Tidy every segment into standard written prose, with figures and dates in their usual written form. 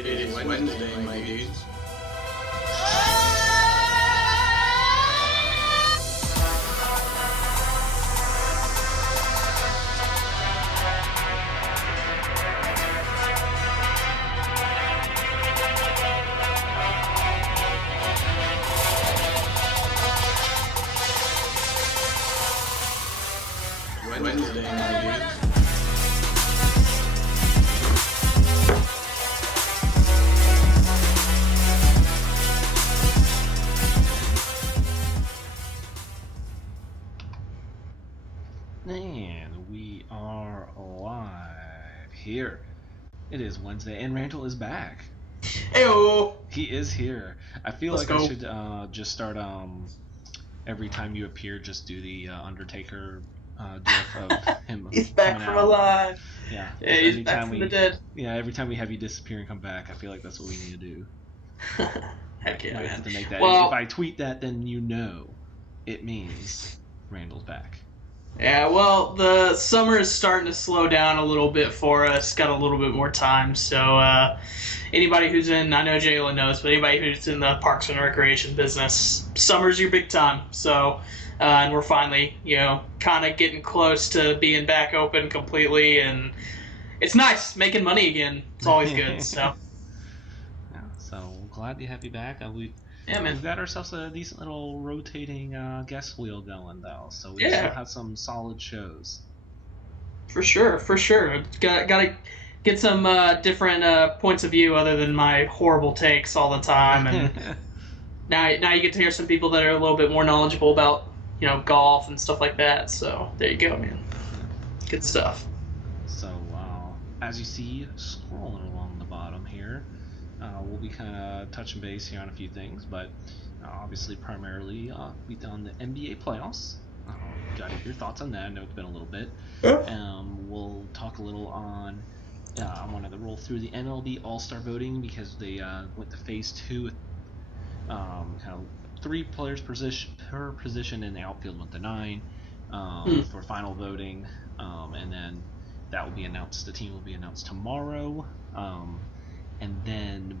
It is Wednesday, my dudes. Wednesday, my dudes. And we are live here. It is Wednesday, and Randall is back. Heyo! He is here. I feel Let's like go. I should just start every time you appear, just do the Undertaker gif of him. He's back coming from out. alive. Yeah, Yeah, he's anytime back from the dead. Yeah, every time we have you disappear and come back, I feel like that's what we need to do. Heck yeah, Might man. have to make that. Well- If I tweet that, then you know it means Randall's back. Yeah, well, the summer is starting to slow down a little bit for us. Got a little bit more time, so anybody who's in, I know Jalen knows, but anybody who's in the parks and recreation business, summer's your big time. So, and we're finally, kind of getting close to being back open completely, and it's nice making money again. It's always good. So, Yeah, so glad to have you back. yeah, man. We've got ourselves a decent little rotating guest wheel going, though, so we Yeah. still have some solid shows. For sure. Got to get some different points of view other than my horrible takes all the time, and now you get to hear some people that are a little bit more knowledgeable about golf and stuff like that. So there you go, man. Good stuff. So, as you see, scrolling along the bottom here, we'll be kind of touching base here on a few things, but obviously primarily be on the NBA playoffs. Got your thoughts on that. I know it's been a little bit. We'll talk a little on. I wanted to roll through the MLB All-Star voting because they went to phase 2 with kind of 3 players per position, and the outfield went to 9 for final voting, and then that will be announced. The team will be announced tomorrow, and then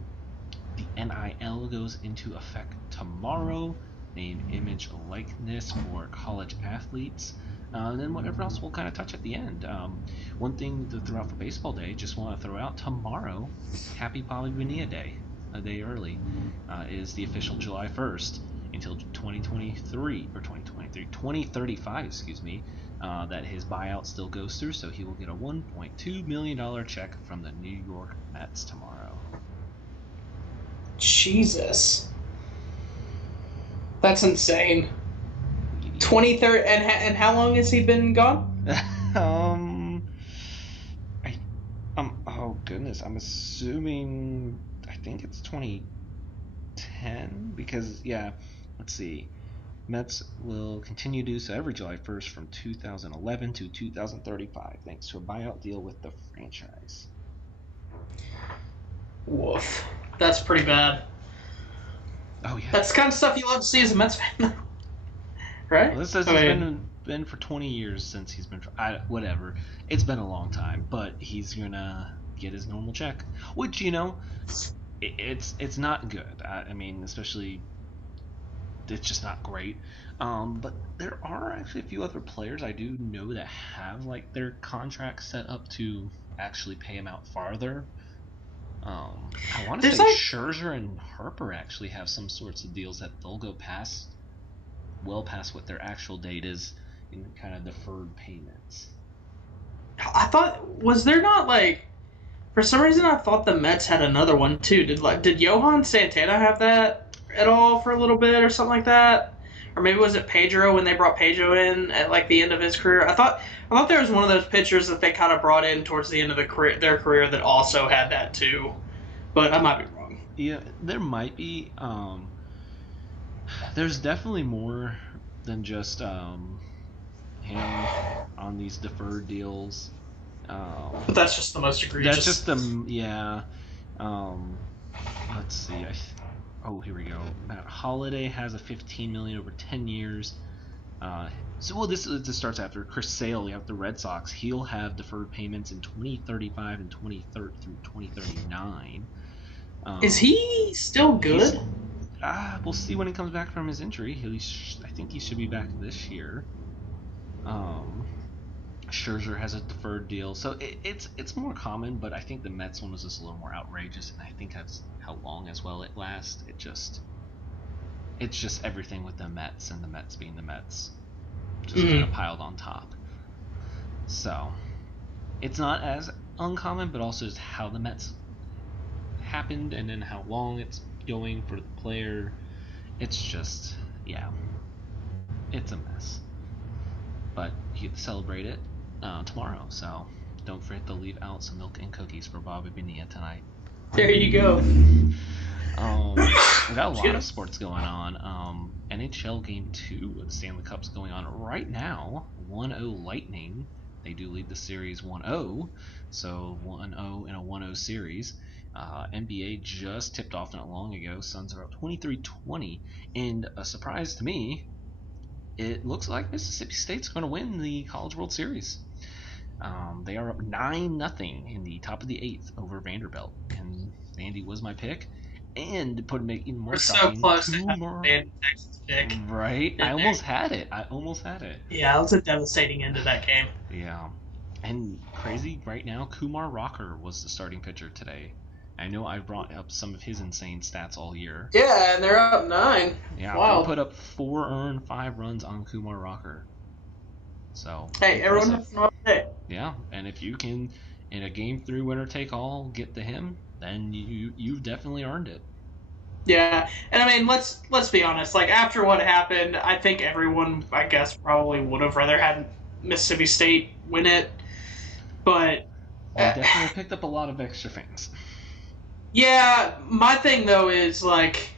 the NIL goes into effect tomorrow. Name, image, likeness for college athletes, and then whatever else we'll kind of touch at the end. One thing to throw out for Baseball Day, just want to throw out tomorrow, Happy Polygynia Day, a day early, is the official July 1st until 2035, excuse me, that his buyout still goes through, so he will get a $1.2 million check from the New York Mets tomorrow. Jesus, that's insane. 23rd, and how long has he been gone? Oh goodness, I'm assuming, I think it's 2010, because, yeah, let's see, Mets will continue to do so every July 1st from 2011 to 2035, thanks to a buyout deal with the franchise. Woof. That's pretty bad. Oh yeah. That's the kind of stuff you love to see as a Mets fan, right? Well, this has been for 20 years since he's been. Whatever. It's been a long time, but he's gonna get his normal check, which it's not good. I mean, especially it's just not great. But there are actually a few other players I do know that have like their contracts set up to actually pay him out farther. I want to say Scherzer and Harper actually have some sorts of deals that they'll go well past what their actual date is in kind of deferred payments. I thought, was there not for some reason I thought the Mets had another one too. Did Johan Santana have that at all for a little bit or something like that? Or maybe was it Pedro when they brought Pedro in at the end of his career? I thought there was one of those pitchers that they kind of brought in towards the end of their career that also had that too. But I might be wrong. Yeah, there might be. There's definitely more than just him on these deferred deals. But that's just the most egregious. That's just let's see. Here we go. Matt Holliday has a $15 million over 10 years. This starts after Chris Sale, the Red Sox. He'll have deferred payments in 2035 and 2030 through 2039. Is he still good? We'll see when he comes back from his injury. I think he should be back this year. Scherzer has a deferred deal, so it's more common, but I think the Mets one was just a little more outrageous, and I think that's how long as well it lasts. It's just everything with the Mets and the Mets being the Mets, just kind of piled on top. So it's not as uncommon, but also just how the Mets happened and then how long it's going for the player. It's just, yeah, it's a mess. But you get to celebrate it tomorrow, so don't forget to leave out some milk and cookies for Bobby Bonilla tonight. There you go. We got a lot of sports going on. NHL Game 2 of the Stanley Cup's going on right now. 1-0 Lightning. They do lead the series 1-0, so 1-0 in a 1-0 series. NBA just tipped off not long ago. Suns are up 23-20, and a surprise to me, it looks like Mississippi State's going to win the College World Series. They are up 9-0 in the top of the 8th over Vanderbilt, and Vandy was my pick. And to put it even more shocking, so close to having Vandy Texas pick. Right? I almost had it. Yeah, it was a devastating end to that game. Yeah. And crazy right now, Kumar Rocker was the starting pitcher today. I know I brought up some of his insane stats all year. Yeah, and they're up 9. Yeah, wow. We put up 4 earned, 5 runs on Kumar Rocker. So hey, everyone has an day. Yeah, and if you can, in a game 3 winner take all, get to him, then you've definitely earned it. Yeah, and I mean, let's be honest. Like, after what happened, I think everyone, I guess, probably would have rather had Mississippi State win it. But we definitely picked up a lot of extra fans. Yeah, my thing though is like,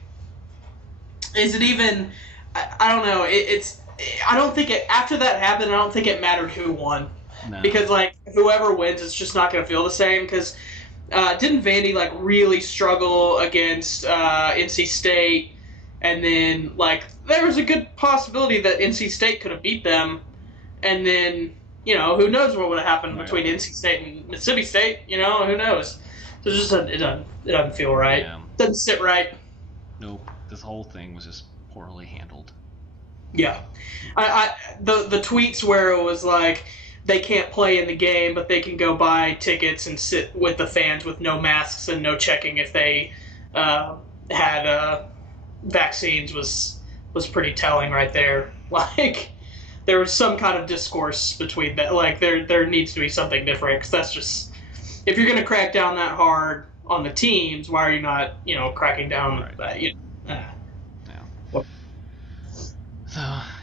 is it even? I don't know. I don't think it. After that happened, I don't think it mattered who won. No. Because like whoever wins, it's just not going to feel the same. Because didn't Vandy like really struggle against NC State, and then like there was a good possibility that NC State could have beat them, and then who knows what would have happened between NC State and Mississippi State? Who knows? So it just it doesn't feel right. Yeah. Doesn't sit right. Nope. This whole thing was just poorly handled. Yeah, the tweets where it was like they can't play in the game, but they can go buy tickets and sit with the fans with no masks and no checking if they had vaccines was pretty telling right there. Like there was some kind of discourse between that. Like there needs to be something different because that's just. If you're going to crack down that hard on the teams, why are you not, cracking down that? Yeah. So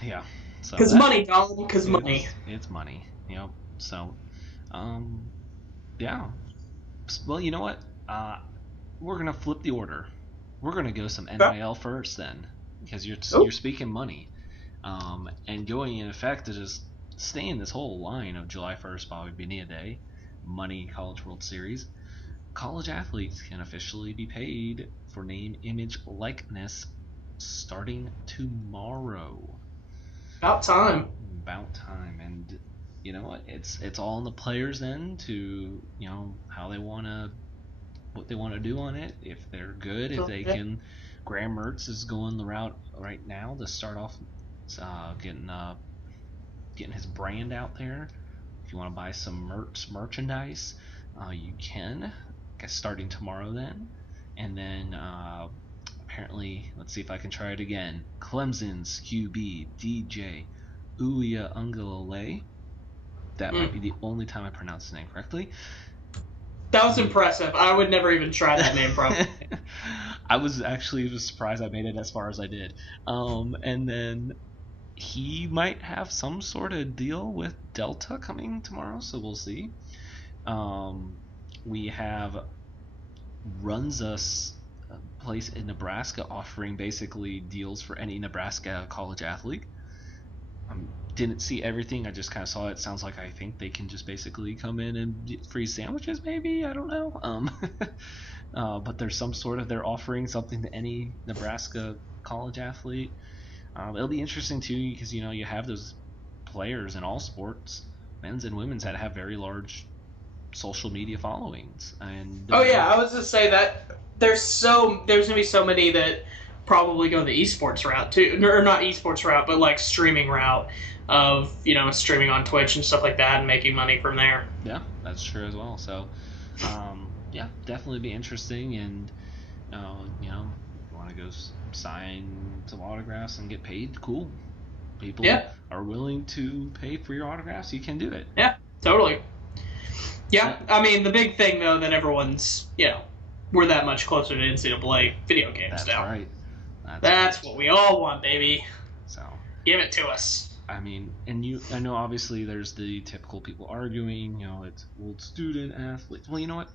yeah. Because money, dog. Because money. It's money. Yep. So, yeah. Well, you know what? We're gonna flip the order. We're gonna go some NIL first then, because you're speaking money, and going in effect to just stay in this whole line of July 1st, Bobby Bonilla Day. Money College World Series. College athletes can officially be paid for name, image, likeness starting tomorrow. About time. And you know what? It's all on the players then to what they want to do on it. If they're good, if they can. Graham Mertz is going the route right now to start off getting his brand out there. If you want to buy some merchandise, you can. I guess starting tomorrow then. And then apparently, let's see if I can try it again. Clemson's QB DJ Uiagalelei. That might be the only time I pronounce his name correctly. That was impressive. I would never even try that name, probably. I was actually surprised I made it as far as I did. And then he might have some sort of deal with Delta coming tomorrow, so we'll see. We have Runza place in Nebraska offering basically deals for any Nebraska college athlete. Didn't see everything, I just kind of saw it. Sounds like I think they can just basically come in and get free sandwiches, maybe, I don't know. But there's some sort of, they're offering something to any Nebraska college athlete. It'll be interesting too because you have those players in all sports, men's and women's, that have very large social media followings. And Oh yeah, I was just say that there's gonna be so many that probably go the esports route too, or not esports route, but like streaming route of streaming on Twitch and stuff like that and making money from there. Yeah, that's true as well. So, yeah, definitely be interesting. And want to go sign some autographs and get paid? Cool. People are willing to pay for your autographs. You can do it. Yeah, totally. Yeah, I mean the big thing though that everyone's we're that much closer to NCAA video games That's now. Right. That's what we all want, baby. So give it to us. I mean, and I know obviously there's the typical people arguing, it's old student athletes. Well, you know what?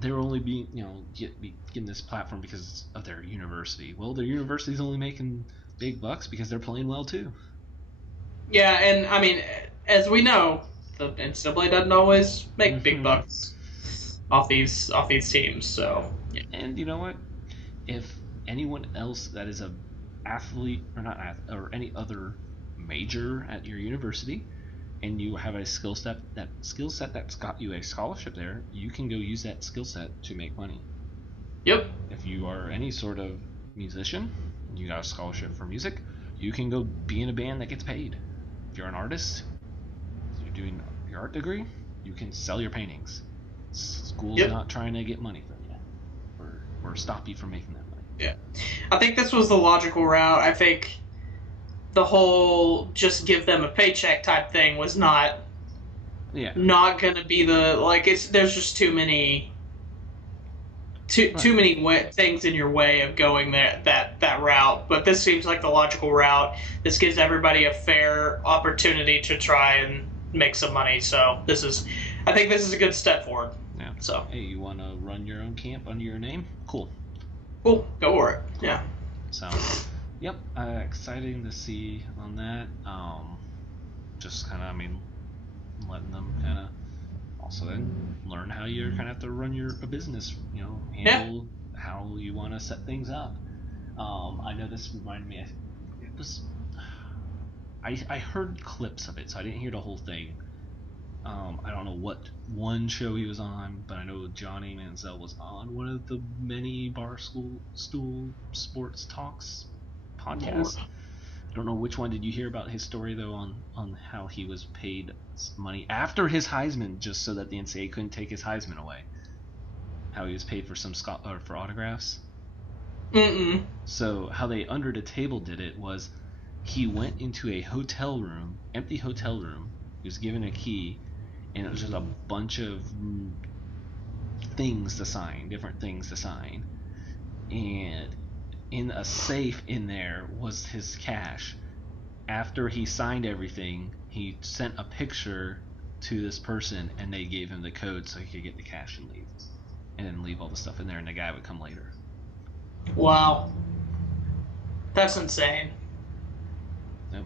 They're only being, getting this platform because of their university. Well, their university's only making big bucks because they're playing well too. Yeah, and I mean, as we know, the NCAA doesn't always make big bucks off these teams. So, yeah. And you know what? If anyone else that is a athlete or any other major at your university, and you have a skill set that's got you a scholarship there, you can go use that skill set to make money. Yep. If you are any sort of musician, and you got a scholarship for music, you can go be in a band that gets paid. If you're an artist, if you're doing your art degree, you can sell your paintings. School's not trying to get money from you or stop you from making that money. Yeah. I think this was the logical route. I think the whole just give them a paycheck type thing was not going to be there's just too many things in your way of going that route. But this seems like the logical route. This gives everybody a fair opportunity to try and make some money. So I think this is a good step forward. Yeah. So hey, you want to run your own camp under your name? Cool, go for it. Yeah. So, yep, exciting to see on that. Just kind of, letting them kind of also then learn how you're kind of have to run a business. Handle how you want to set things up. I know this reminded me. I heard clips of it, so I didn't hear the whole thing. I don't know what one show he was on, but I know Johnny Manziel was on one of the many Barstool Sports Talks podcasts. I don't know which one. Did you hear about his story though on how he was paid money after his Heisman just so that the NCAA couldn't take his Heisman away? How he was paid for for autographs. Mm-mm. So how they under the table did it was he went into a hotel room, empty hotel room. He was given a key, and it was just a bunch of different things to sign. And in a safe in there was his cash. After he signed everything, he sent a picture to this person, and they gave him the code so he could get the cash and leave. And then leave all the stuff in there, and the guy would come later. Wow. That's insane. Yep.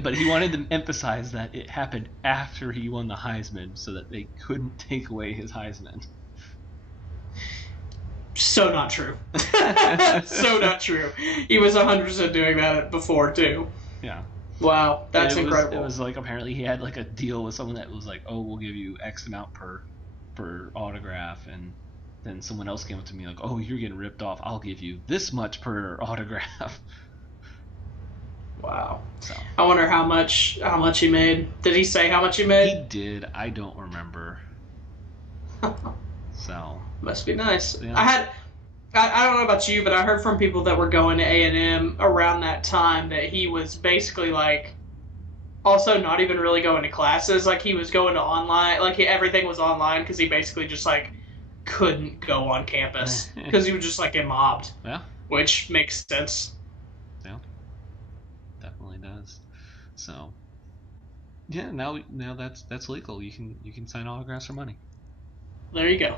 But he wanted to emphasize that it happened after he won the Heisman so that they couldn't take away his Heisman. So not true. So not true. He was 100% doing that before, too. Yeah. Wow, that's incredible. It was like apparently he had like a deal with someone that was like, oh, we'll give you X amount per autograph, and then someone else came up to me like, oh, you're getting ripped off. I'll give you this much per autograph. Wow. So I wonder how much he made. Did he say how much he made? He did. I don't remember. So must be nice. Yeah. I don't know about you, but I heard from people that were going to A&M around that time that he was basically like also not even really going to classes. Like he was going to online. Like everything was online because he basically just like couldn't go on campus because he would just like get mobbed. Yeah. Which makes sense. Yeah. Definitely does. So yeah, now that's legal. You can sign autographs for money. There you go.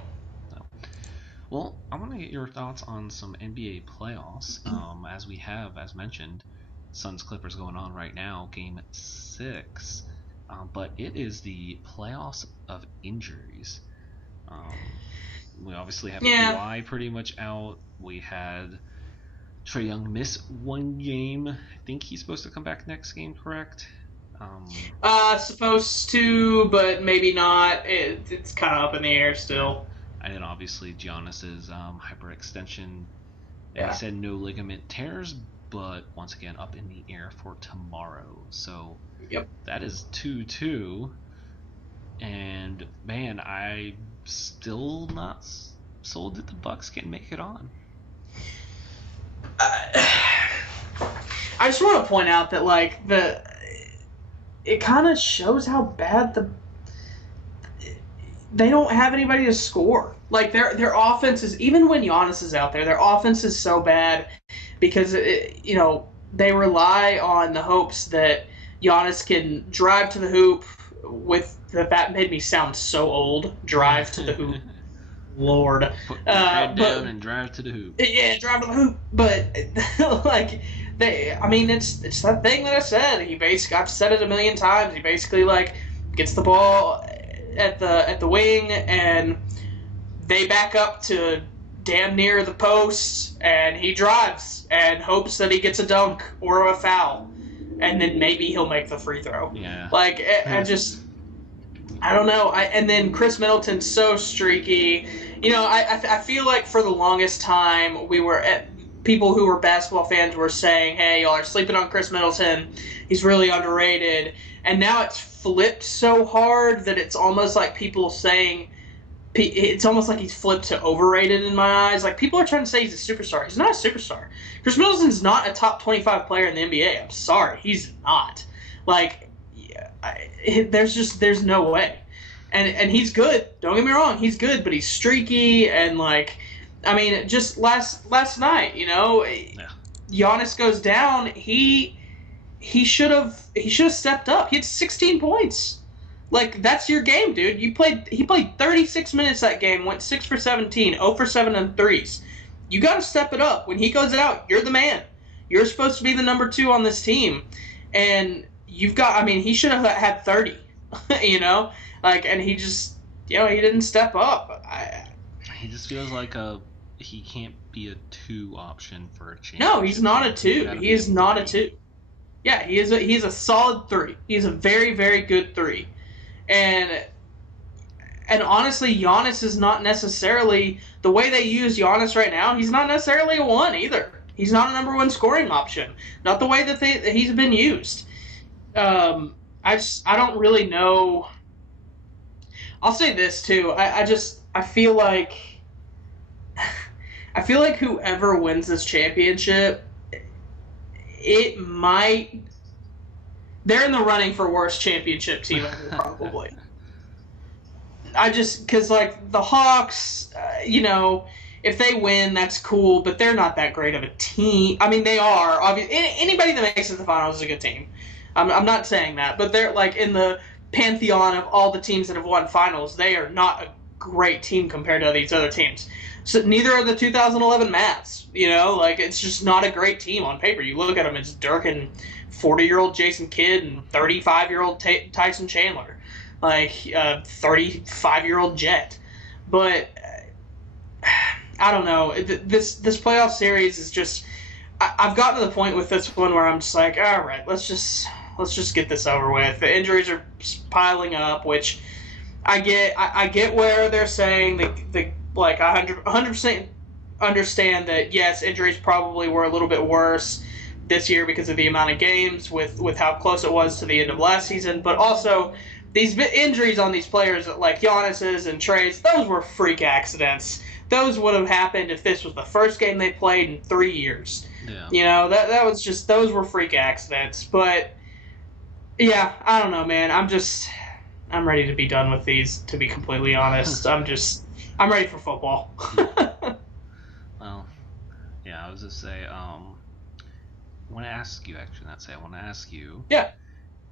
Well, I want to get your thoughts on some NBA playoffs. As mentioned, Suns Clippers going on right now, Game 6. But it is the playoffs of injuries. We obviously have Kawhi pretty much out. We had Trae Young miss one game. I think he's supposed to come back next game, correct? Supposed to, but maybe not. It's kind of up in the air still. And then obviously Giannis's hyperextension. Yeah. He said no ligament tears, but once again up in the air for tomorrow. So Yep. that is 2-2. And man, I'm still not sold that the Bucks can make it on. I just want to point out that like it kind of shows how bad they don't have anybody to score. Like their offense is, even when Giannis is out there, their offense is so bad because they rely on the hopes that Giannis can drive to the hoop with that made me sound so old. Drive to the hoop. Lord. Put your head down and drive to the hoop. Yeah, drive to the hoop. But like it's that thing that I said. I've said it a million times. He basically like gets the ball at the wing and they back up to damn near the post and he drives and hopes that he gets a dunk or a foul and then maybe he'll make the free throw. Yeah. Like I don't know. And then Chris Middleton's so streaky. I feel like for the longest time people who were basketball fans were saying, hey, y'all are sleeping on Chris Middleton. He's really underrated. And now it's flipped so hard that it's almost like people saying, it's almost like he's flipped to overrated in my eyes. Like, people are trying to say he's a superstar. He's not a superstar. Chris Middleton's not a top 25 player in the NBA. I'm sorry. He's not. Like, there's no way. And he's good. Don't get me wrong. He's good, but he's streaky and like, I mean, just last night, Giannis goes down. He should have stepped up. He had 16 points. Like, that's your game, dude. He played 36 minutes that game, went 6 for 17, 0 for 7 on threes. You got to step it up. When he goes out, you're the man. You're supposed to be the number 2 on this team. And he should have had 30, and he just, he didn't step up. He just feels like he can't be a 2 option for a championship. No, he's not a 2. He is not a 2. Yeah, he's a solid 3. He's a very, very good 3. And honestly, Giannis is not necessarily, the way they use Giannis right now, he's not necessarily a 1 either. He's not a number 1 scoring option. Not the way that he's been used. I don't really know. I'll say this too. I feel like whoever wins this championship, they're in the running for worst championship team ever, probably. Because like the Hawks, if they win, that's cool, but they're not that great of a team. I mean, they are. Obviously, anybody that makes it to the finals is a good team. I'm not saying that, but they're like in the pantheon of all the teams that have won finals. They are not a great team compared to these other teams. So neither are the 2011 Mavs. It's just not a great team on paper. You look at them, it's Dirk and 40-year-old Jason Kidd and 35-year-old Tyson Chandler, like 35-year-old Jet. But I don't know. This playoff series is just. I've gotten to the point with this one where I'm just like, all right, let's just get this over with. The injuries are piling up, which I get. I get where they're saying the like 100% understand that yes, injuries probably were a little bit worse this year because of the amount of games with how close it was to the end of last season, but also these injuries on these players like Giannis's and Trey's, those were freak accidents. Those would have happened if this was the first game they played in 3 years. Yeah. That was just, those were freak accidents. But yeah, I don't know, man. I'm ready to be done with these, to be completely honest. I'm ready for football. Well, yeah, I was just say, I want to ask you, Yeah.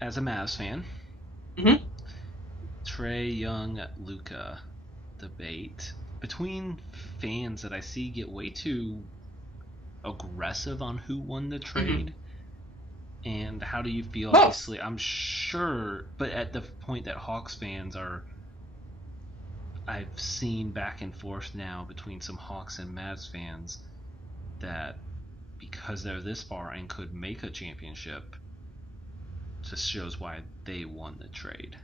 as a Mavs fan, Mm-hmm. Trae Young, Luka debate between fans that I see get way too aggressive on who won the trade. Mm-hmm. And how do you feel? Oh. Obviously, I'm sure, but at the point that Hawks fans are, I've seen back and forth now between some Hawks and Mavs fans that because they're this far and could make a championship, just shows why they won the trade.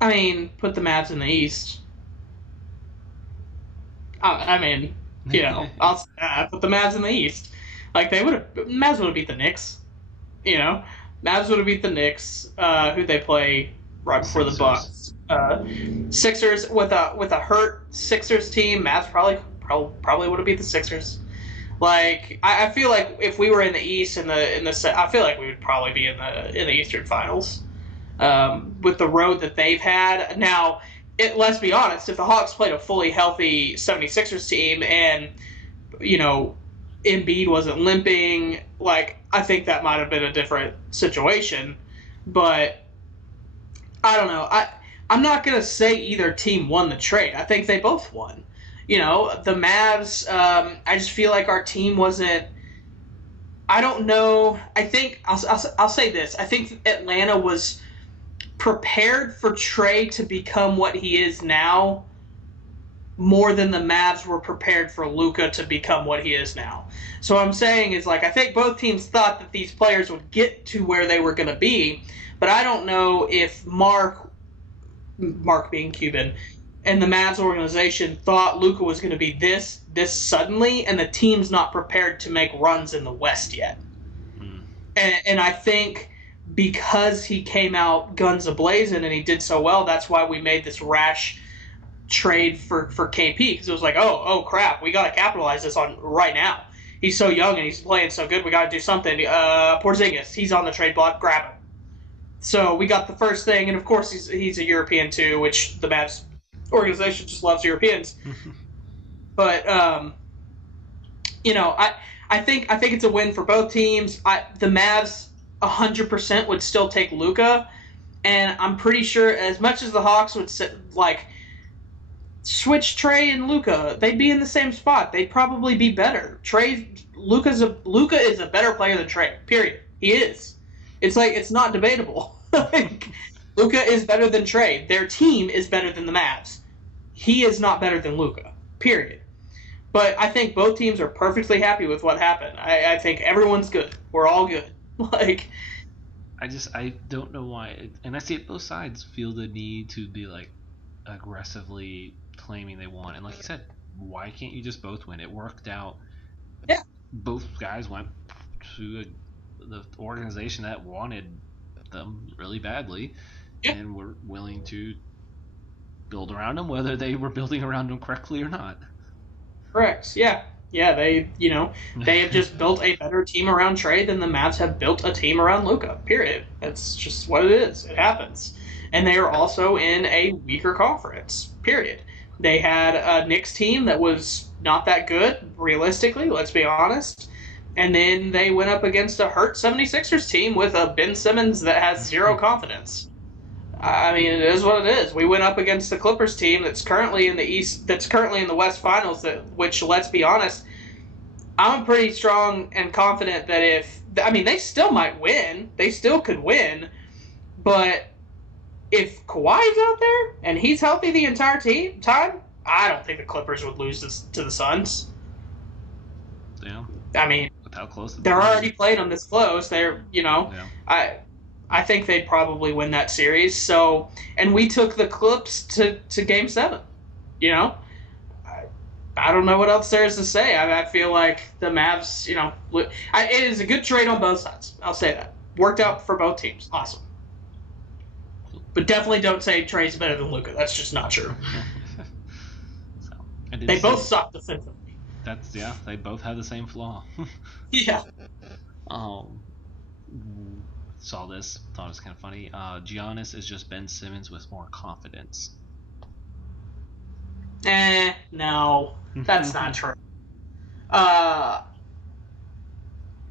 I mean, put the Mavs in the East. I mean, you know, I'll put the Mavs in the East. Like Mavs would have beat the Knicks. You know, Mavs would have beat the Knicks. Who they play right before the Bucks. Sixers with a hurt Sixers team. Mavs probably would have beat the Sixers. Like I feel like if we were in the East I feel like we would probably be in the Eastern Finals. With the road that they've had now. Let's be honest, if the Hawks played a fully healthy 76ers team and, you know, Embiid wasn't limping, like, I think that might have been a different situation. But, I don't know. I'm not going to say either team won the trade. I think they both won. You know, the Mavs, I just feel like our team wasn't, I don't know. I think, I'll say this. I think Atlanta was prepared for Trae to become what he is now more than the Mavs were prepared for Luka to become what he is now. So what I'm saying is, like, I think both teams thought that these players would get to where they were going to be, but I don't know if Mark being Cuban, and the Mavs organization thought Luka was going to be this suddenly, and the team's not prepared to make runs in the West yet. And I think because he came out guns a-blazing and he did so well, that's why we made this rash trade for KP, because it was like, oh crap, we got to capitalize this on right now. He's so young and he's playing so good, we got to do something. Porzingis, he's on the trade block, grab him. So we got the first thing, and of course he's a European too, which the Mavs organization just loves Europeans. But you know, I think it's a win for both teams. The Mavs 100% would still take Luka, and I'm pretty sure as much as the Hawks would switch Trae and Luka, they'd be in the same spot. They'd probably be better. Luka is a better player than Trae. Period. He is. It's not debatable. Luka is better than Trae. Their team is better than the Mavs. He is not better than Luka. Period. But I think both teams are perfectly happy with what happened. I think everyone's good. We're all good. Like, I don't know why, and I see it both sides feel the need to be like aggressively claiming they won, and like you said, why can't you just both win? It worked out. Yeah. Both guys went to the organization that wanted them really badly, and were willing to build around them, whether they were building around them correctly or not. Correct. Yeah. Yeah, they have just built a better team around Trae than the Mavs have built a team around Luka. Period. That's just what it is. It happens. And they are also in a weaker conference. Period. They had a Knicks team that was not that good, realistically, let's be honest. And then they went up against a hurt 76ers team with a Ben Simmons that has zero confidence. I mean, it is what it is. We went up against the Clippers team that's currently in the East, that's currently in the West Finals. Which, let's be honest, I'm pretty strong and confident that they still might win. They still could win, but if Kawhi's out there and he's healthy the entire time, I don't think the Clippers would lose this to the Suns. Yeah. I mean, with how close they're already playing them this close. I think they'd probably win that series. So, and we took the Clips to Game 7. You know, I don't know what else there is to say. I feel like the Mavs, it is a good trade on both sides. I'll say that. Worked out for both teams. Awesome. But definitely don't say Trae's better than Luka. That's just not true. They both suck defensively. They both have the same flaw. Yeah. Saw this, thought it was kind of funny. Giannis is just Ben Simmons with more confidence. No, that's not true.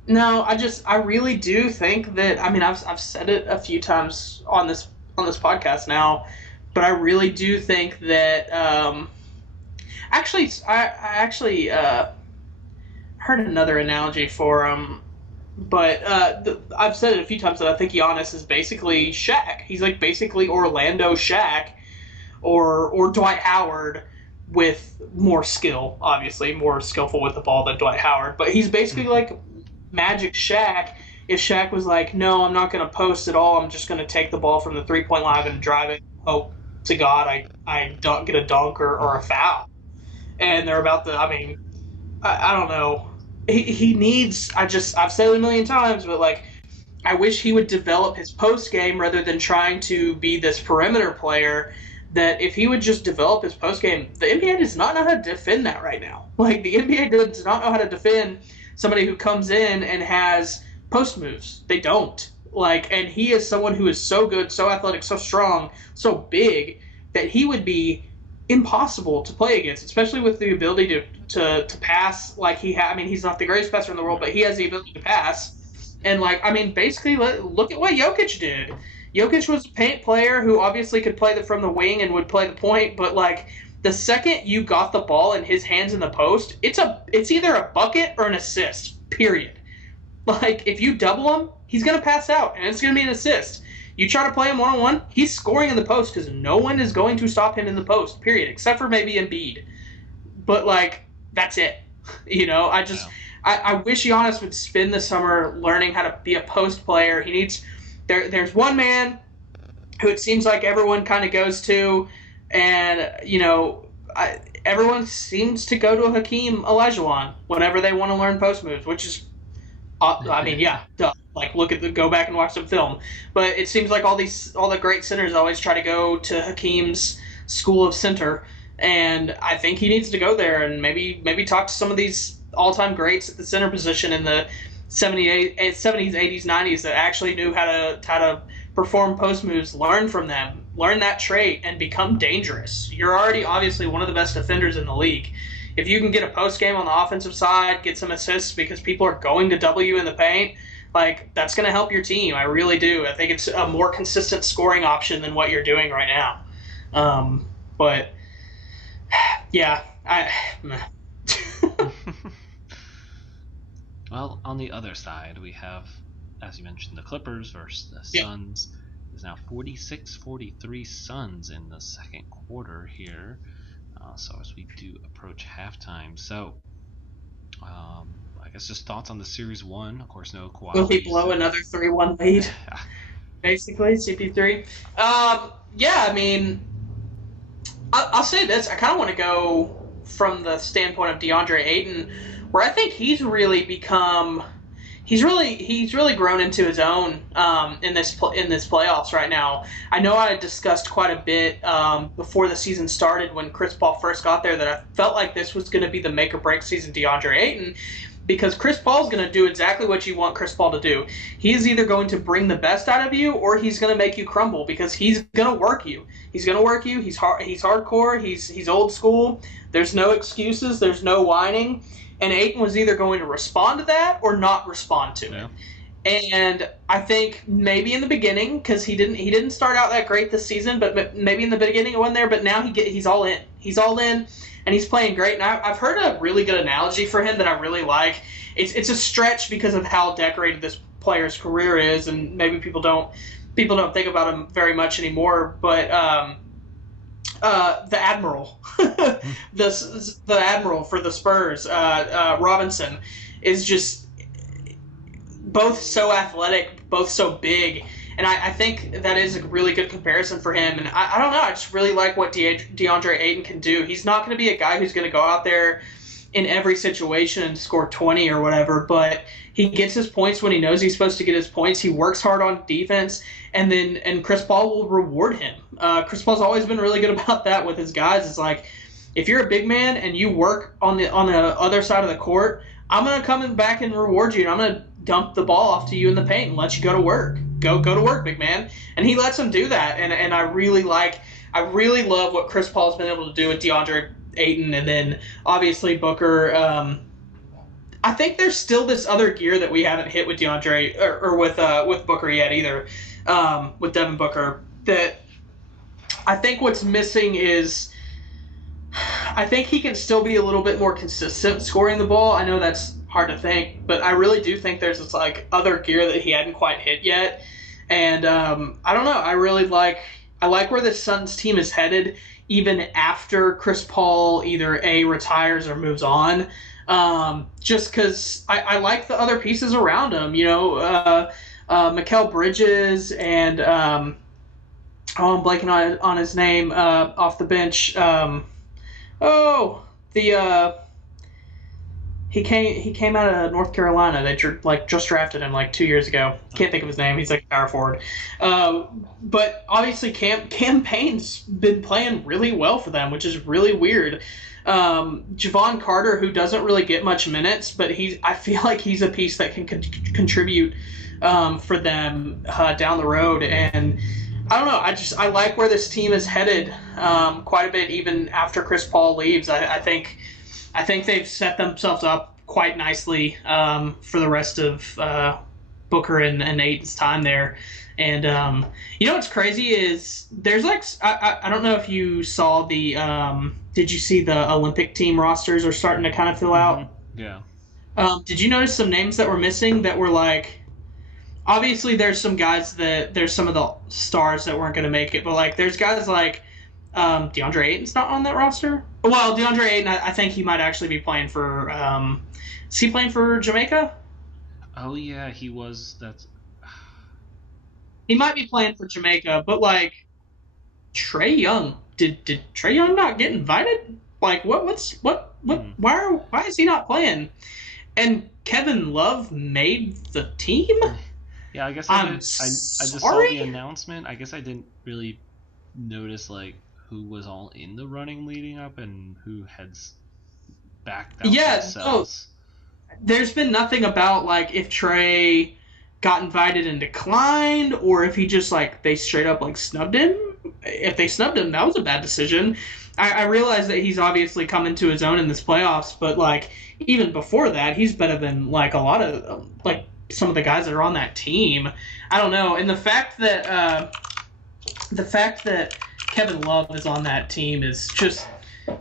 No, I really do think that. I mean, I've said it a few times on this podcast now, but I really do think that. I heard another analogy for him. But I've said it a few times that I think Giannis is basically Shaq. He's like basically Orlando Shaq or Dwight Howard with more skill, obviously, more skillful with the ball than Dwight Howard. But he's basically like Magic Shaq if Shaq was like, no, I'm not going to post at all. I'm just going to take the ball from the 3-point line and drive it. Hope to God I don't get a dunk or a foul. And they're about to, I mean, I don't know. He needs, I've said it a million times, but like, I wish he would develop his post game rather than trying to be this perimeter player. That if he would just develop his post game, the NBA does not know how to defend that right now. Like, the NBA does not know how to defend somebody who comes in and has post moves. They don't. Like, and he is someone who is so good, so athletic, so strong, so big that he would be impossible to play against, especially with the ability to pass like he has. I mean, he's not the greatest passer in the world, but he has the ability to pass. And, like, I mean, basically, look at what Jokic did. Jokic was a paint player who obviously could play from the wing and would play the point, but, like, the second you got the ball in his hands in the post, it's either a bucket or an assist, period. Like, if you double him, he's going to pass out, and it's going to be an assist. You try to play him one-on-one, he's scoring in the post because no one is going to stop him in the post, period, except for maybe Embiid. But, like, that's it. You know, I wish Giannis would spend the summer learning how to be a post player. He needs there's one man who it seems like everyone kind of goes to, and you know, everyone seems to go to Hakeem Olajuwon whenever they want to learn post moves, which is, I mean, yeah, duh. Like, go back and watch some film. But it seems like all the great centers always try to go to Hakeem's school of center, and I think he needs to go there and maybe talk to some of these all-time greats at the center position in the 70s, 80s, 90s that actually knew how to perform post moves, learn from them, learn that trait, and become dangerous. You're already obviously one of the best defenders in the league. If you can get a post game on the offensive side, get some assists because people are going to double you in the paint, like, that's going to help your team. I really do. I think it's a more consistent scoring option than what you're doing right now. But yeah, Well, on the other side, we have, as you mentioned, the Clippers versus the Suns. There's now 46-43 Suns in the second quarter here. So as we do approach halftime. So, I guess just thoughts on the Series 1. Of course, no Kawhi. Will he blow another 3-1 lead? Basically, CP3. Yeah, I mean, I'll say this. I kind of want to go from the standpoint of DeAndre Ayton, where I think he's really become, he's really grown into his own in this playoffs right now. I know I discussed quite a bit before the season started when Chris Paul first got there that I felt like this was going to be the make or break season DeAndre Ayton, because Chris Paul's going to do exactly what you want Chris Paul to do. He's either going to bring the best out of you or he's going to make you crumble because he's going to work you. He's going to work you. He's hardcore. He's old school. There's no excuses. There's no whining. And Ayton was either going to respond to that or not respond to it. And I think maybe in the beginning, because he didn't start out that great this season, but maybe in the beginning it wasn't there. But now he's all in. He's all in, and he's playing great. And I've heard a really good analogy for him that I really like. It's a stretch because of how decorated this player's career is, and maybe people don't think about him very much anymore. But the Admiral, the Admiral for the Spurs, Robinson, is just both so athletic, both so big, and I think that is a really good comparison for him. And I don't know, I just really like what DeAndre Ayton can do. He's not going to be a guy who's going to go out there in every situation and score 20 or whatever, but he gets his points when he knows he's supposed to get his points. He works hard on defense, and Chris Paul will reward him. Chris Paul's always been really good about that with his guys. It's like, if you're a big man and you work on the other side of the court, I'm going to come back and reward you, and I'm going to dump the ball off to you in the paint and let you go to work. Go to work, big man. And he lets him do that, and I really love what Chris Paul's been able to do with DeAndre Ayton, and then obviously Booker. I think there's still this other gear that we haven't hit with DeAndre or with Booker yet either, with Devin Booker. That I think what's missing is, I think he can still be a little bit more consistent scoring the ball. I know that's hard to think, but I really do think there's this like other gear that he hadn't quite hit yet. And I don't know. I like where the Suns team is headed, even after Chris Paul either retires or moves on. just because I like the other pieces around him. Mikal Bridges and I'm blanking on his name off the bench. He came out of North Carolina. They just drafted him like 2 years ago. Can't think of his name. He's like a power forward. But obviously Cam Payne's been playing really well for them, which is really weird. Javon Carter, who doesn't really get much minutes, but I feel like he's a piece that can contribute for them down the road. And I don't know. I like where this team is headed quite a bit, even after Chris Paul leaves. I think they've set themselves up quite nicely for the rest of Booker and Ayton's time there. And what's crazy is there's like I don't know if you saw the did you see the Olympic team rosters are starting to kind of fill out? Yeah. Did you notice some names that were missing that were like, obviously there's some guys there's some of the stars that weren't going to make it, but like there's guys like DeAndre Ayton's not on that roster. Well, DeAndre Ayton, I think he might actually be playing for. Is he playing for Jamaica? Oh yeah, he was. He might be playing for Jamaica, but like Trae Young, did Trae Young not get invited? Like what? Why is he not playing? And Kevin Love made the team. Yeah, I guess I just saw the announcement. I guess I didn't really notice like who was all in the running leading up and who heads back down themselves. No, there's been nothing about like if Trae got invited and declined, or if he just like they straight up like snubbed him. If they snubbed him, that was a bad decision. I realize that he's obviously come into his own in this playoffs, but like even before that, he's better than like a lot of like some of the guys that are on that team. I don't know, and the fact that Kevin Love is on that team is just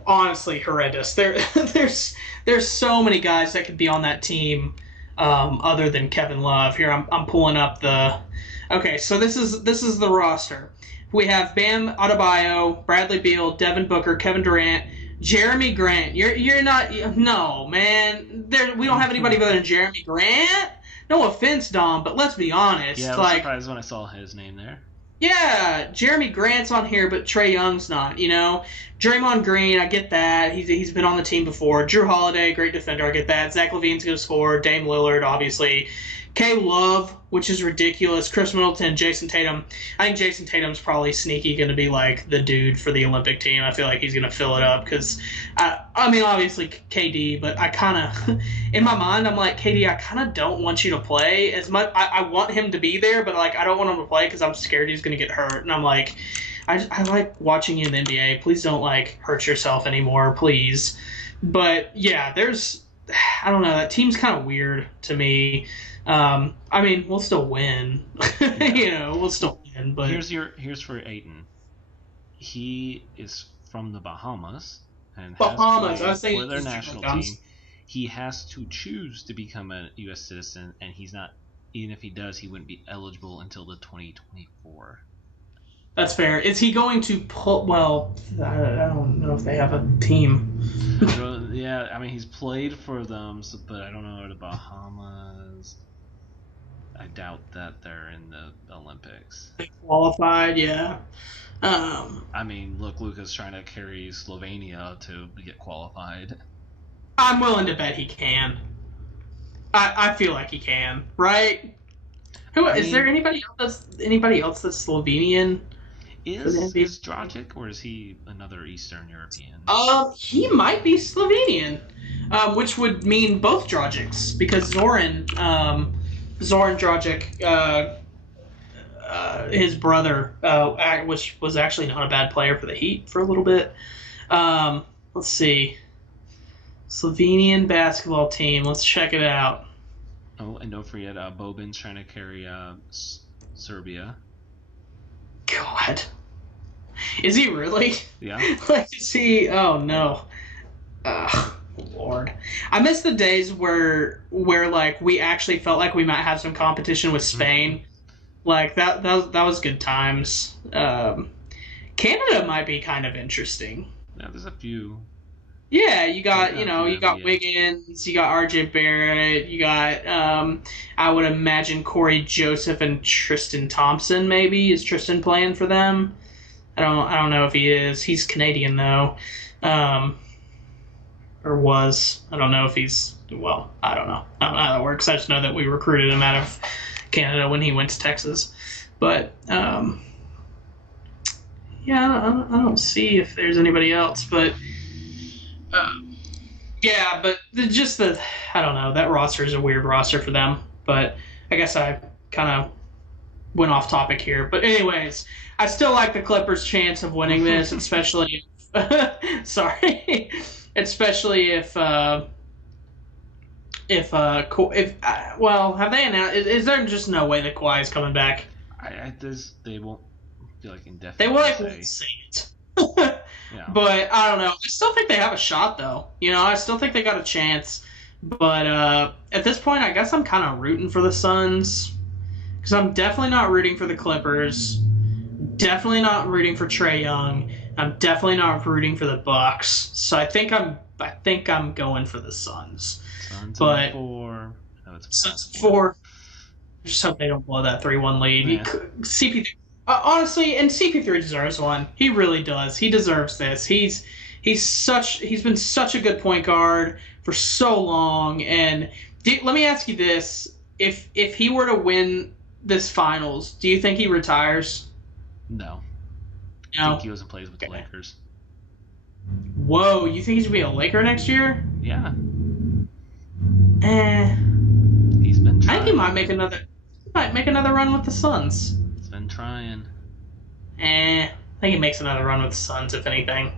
honestly horrendous. There's so many guys that could be on that team other than Kevin Love. Here I'm pulling up the. Okay, so this is the roster. We have Bam Adebayo, Bradley Beal, Devin Booker, Kevin Durant, Jeremy Grant. You're not. No, man. We don't have anybody better than Jeremy Grant. No offense, Dom, but let's be honest. Yeah, I was surprised when I saw his name there. Yeah, Jeremy Grant's on here, but Trae Young's not. Draymond Green, I get that. He's been on the team before. Drew Holiday, great defender, I get that. Zach LaVine's going to score. Dame Lillard, obviously. K Love, which is ridiculous. Chris Middleton, Jason Tatum. I think Jason Tatum's probably sneaky going to be like the dude for the Olympic team. I feel like he's going to fill it up because, obviously KD, but I kind of, in my mind, I'm like, KD, I kind of don't want you to play as much. I want him to be there, but like I don't want him to play because I'm scared he's going to get hurt. And I'm like, I like watching you in the NBA. Please don't like hurt yourself anymore, please. But yeah, I don't know. That team's kind of weird to me. We'll still win. We'll still win. But here's for Ayton. He is from the Bahamas and has played for their national team. He has to choose to become a U.S. citizen, and he's not. Even if he does, he wouldn't be eligible until the 2024. That's fair. Is he going to pull? Well, I don't know if they have a team. Yeah, he's played for them, but I don't know the Bahamas. I doubt that they're in the Olympics. They qualified, yeah. Look, Luka's trying to carry Slovenia to get qualified. I'm willing to bet he can. I feel like he can, right? Is there anybody else that's Slovenian? Is Dragic, or is he another Eastern European? He might be Slovenian, which would mean both Dragics, because Zoran Dragic, his brother, which was actually not a bad player for the Heat for a little bit. Let's see. Slovenian basketball team. Let's check it out. Oh, and don't forget, Bobin's trying to carry Serbia. God. Is he really? Yeah. Is he? Oh, no. Lord. I miss the days where like we actually felt like we might have some competition with Spain. Like that was good times. Canada might be kind of interesting. Yeah, there's a few. Yeah, you got Yeah, you got yeah. Wiggins, you got R.J. Barrett, you got I would imagine Corey Joseph and Tristan Thompson. Maybe is Tristan playing for them? I don't know if he is. He's Canadian though, or was. I don't know if he's. Well, I don't know. I don't know how that works. I just know that we recruited him out of Canada when he went to Texas. But yeah, I don't see if there's anybody else. But yeah, but I don't know. That roster is a weird roster for them. But I guess I kind of went off topic here. But anyways, I still like the Clippers' chance of winning this, especially sorry, especially if well, have they announced? Is there just no way that Kawhi is coming back? They won't feel like They indefinitely will say. say it. Yeah. But I don't know. I still think they have a shot, though. I still think they got a chance. But at this point, I guess I'm kind of rooting for the Suns. Because I'm definitely not rooting for the Clippers. Definitely not rooting for Trae Young. I'm definitely not rooting for the Bucks. So I think I'm going for the Suns. Suns But- in 4. No, it's Suns past 4. I just hope they don't blow that 3-1 lead. Yeah. CP3, honestly, and CP3 deserves one. He really does. He deserves this. He's been such a good point guard for so long. And let me ask you this: if he were to win this finals, do you think he retires? No. I No. think he goes and plays with the Okay. Lakers. Whoa, you think he's gonna be a Laker next year? Yeah. I He's been trying. think he might make another run with the Suns. He's been trying. I think he makes another run with the Suns, if anything.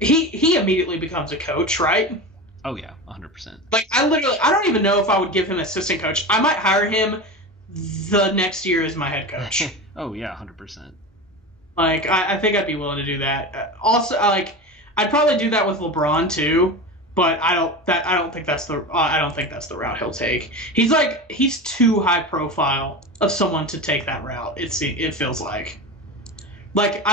He immediately becomes a coach, right? Oh, yeah, 100%. Like, I don't even know if I would give him assistant coach. I might hire him the next year as my head coach. Oh, yeah, 100%. Like, I think I'd be willing to do that. Also, like, I'd probably do that with LeBron too, but I don't think that's the route he'll take. He's too high profile of someone to take that route. It feels like. Like,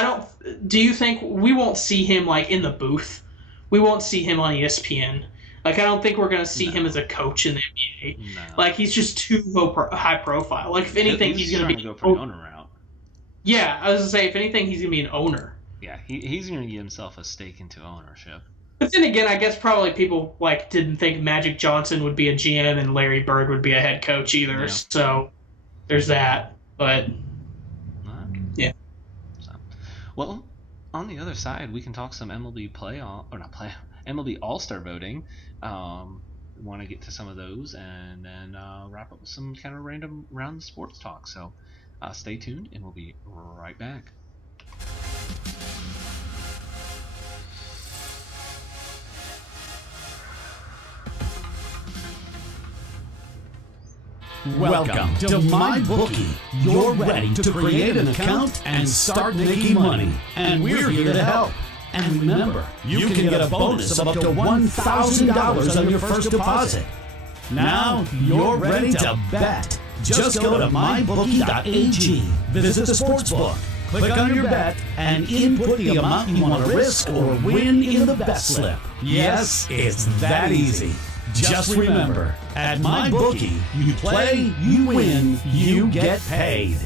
do you think we won't see him, like, in the booth? We won't see him on ESPN. Like, I don't think we're going to see him as a coach in the NBA. No. Like, he's just too high profile. Like, if anything, he's going to be... go for the owner route. Yeah, I was going to say, if anything, he's going to be an owner. Yeah, he's going to get himself a stake into ownership. But then again, I guess probably people, like, didn't think Magic Johnson would be a GM and Larry Bird would be a head coach either. Yeah. So, there's that. But, yeah. So, well, on the other side, we can talk some MLB MLB All-Star voting. Want to get to some of those and then wrap up with some kind of random round sports talk. So stay tuned and we'll be right back. Welcome to MyBookie. You're ready to create an account and start making money. And we're here to help. And remember, you can get a bonus of up to $1,000 on your first deposit. Now you're ready to bet. Just go to mybookie.ag, visit the sportsbook, click on your bet, and input the amount you want to risk or win in the bet slip. Yes, it's that easy. Just remember, at MyBookie, you play, you win, you get paid.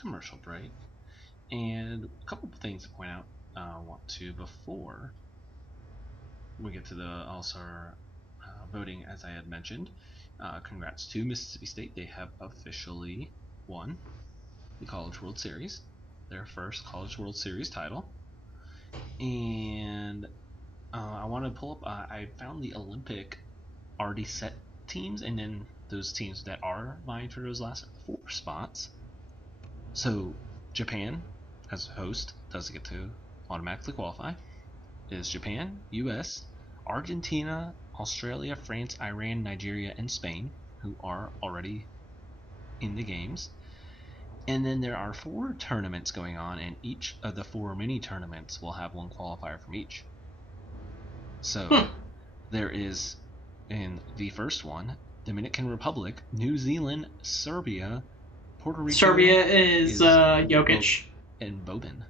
commercial break. And a couple of things to point out before we get to the All-Star voting, as I had mentioned. Congrats to Mississippi State. They have officially won the College World Series, their first College World Series title. And I want to pull up, I found the Olympic already set teams, and then those teams that are vying for those last 4 spots. So Japan, as host, does get to automatically qualify. It is Japan, US, Argentina, Australia, France, Iran, Nigeria, and Spain, who are already in the games. And then there are 4 tournaments going on, and each of the 4 mini tournaments will have 1 qualifier from each. So there is, in the first one, Dominican Republic, New Zealand, Serbia, Puerto Rico. Serbia is Jokic. And Boban.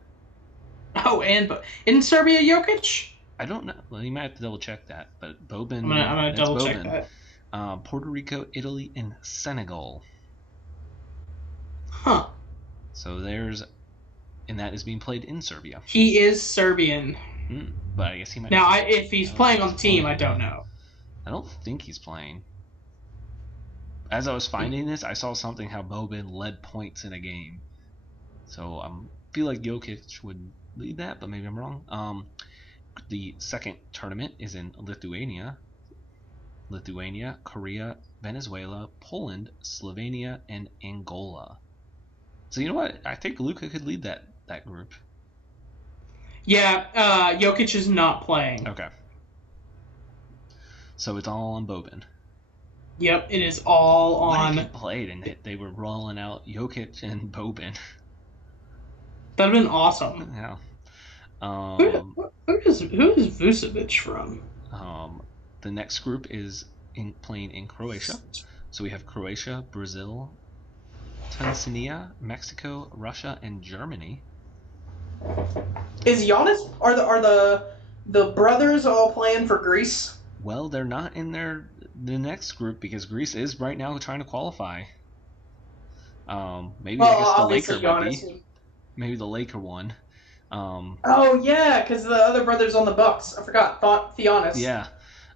Oh, isn't Serbia Jokic? I don't know. Well, you might have to double check that, but Boban. I'm gonna double check that. Puerto Rico, Italy, and Senegal. Huh. So and that is being played in Serbia. He is Serbian. But I guess he might. Now, if he's playing on the team, I don't know. I don't think he's playing. As I was finding this, I saw something how Boban led points in a game. So I feel like Jokic would lead that, but maybe I'm wrong. The second tournament is in Lithuania, Korea, Venezuela, Poland, Slovenia, and Angola. So you know what? I think Luka could lead that group. Yeah, Jokic is not playing. Okay. So it's all on Boban. Yep, it is all on. What if he played and they were rolling out Jokic and Boban? That'd have been awesome. Yeah. Who is Vucevic from? The next group is playing in Croatia. So we have Croatia, Brazil, Tanzania, Mexico, Russia, and Germany. Is Giannis? Are the brothers all playing for Greece? Well, they're not in the next group because Greece is right now trying to qualify. Maybe I guess the Laker might be. Maybe the Laker one. Oh yeah, because the other brother's on the Bucks. I forgot. Theonis. Yeah.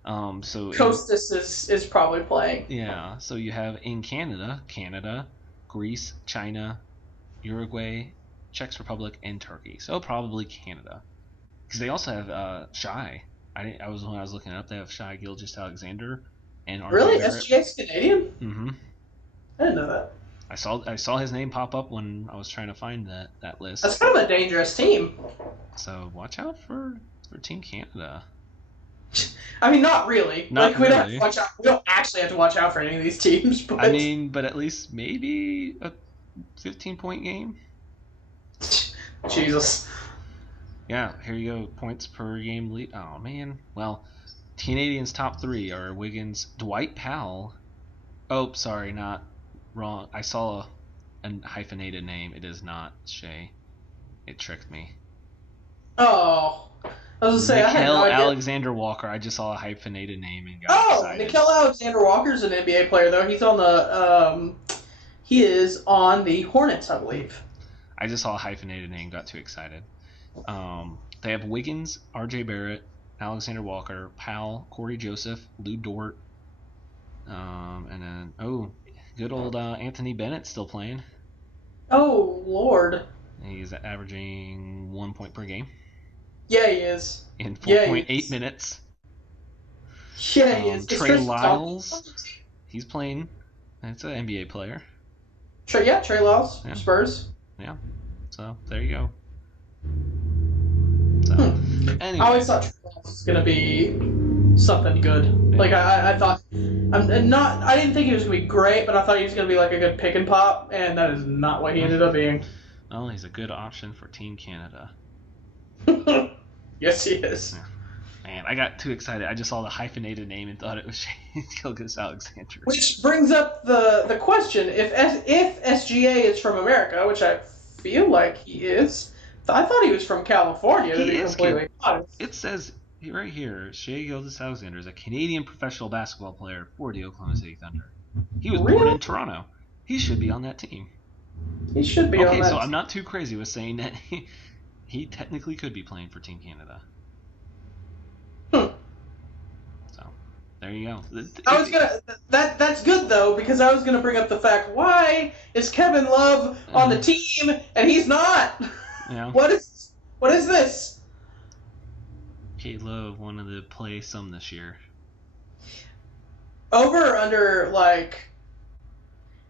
So Kostas is probably playing. Yeah. So you have in Canada, Greece, China, Uruguay, Czech Republic, and Turkey. So probably Canada, because they also have Shai. When I was looking it up, they have Shai Gilgeous-Alexander and RJ Really, Barrett. SGA's Canadian? Mm-hmm. I didn't know that. I saw his name pop up when I was trying to find that list. That's kind of a dangerous team. So watch out for Team Canada. I mean, not really. Not we don't have really. to watch out. We don't actually have to watch out for any of these teams. But I mean, but at least maybe a 15-point game. Jesus. Yeah, here you go. Points per game lead. Oh man. Well, Canadians' top 3 are Wiggins, Dwight Powell. Oh, sorry, not wrong. I saw a hyphenated name. It is not Shea. It tricked me. Oh. I was gonna say, I had Nickeil no idea. Alexander Walker. I just saw a hyphenated name and got excited. Nickeil Alexander Walker's an NBA player though. He's on the he is on the Hornets, I believe. I just saw a hyphenated name, got too excited. They have Wiggins, RJ Barrett, Alexander Walker, Powell, Corey Joseph, Lou Dort, and then good old Anthony Bennett still playing. Oh Lord. He's averaging 1 point per game Yeah, he is. in Yeah, 4.8 minutes. Yeah, he is. Is Trey Chris Lyles, Thompson on the team? he's playing. That's an NBA player. Trey Lyles, Yeah. Spurs. Yeah. So there you go. So anyway, I always thought Trey Lyles was gonna be something good. Yeah. Like I thought, I didn't think he was gonna be great, but I thought he was gonna be like a good pick and pop, and that is not what he ended up being. well, he's a good option for Team Canada. Yes, he is. Man, I got too excited. I just saw the hyphenated name and thought it was Shea Gilgeous-Alexander. Which brings up the question: if SGA is from America, which I feel like he is, I thought he was from California. He to be is completely honest. It says right here, Shea Gilgeous-Alexander is a Canadian professional basketball player for the Oklahoma City Thunder. He was born Really? in Toronto. He should be on that team. He should be on Okay, that. so I'm not too crazy with saying that he technically could be playing for Team Canada. Hmm. So there you go. I was gonna. That's good though, because I was gonna bring up the fact, why is Kevin Love on the team and he's not? Yeah. What is this? K-Love wanted to play some this year. Over or under, like,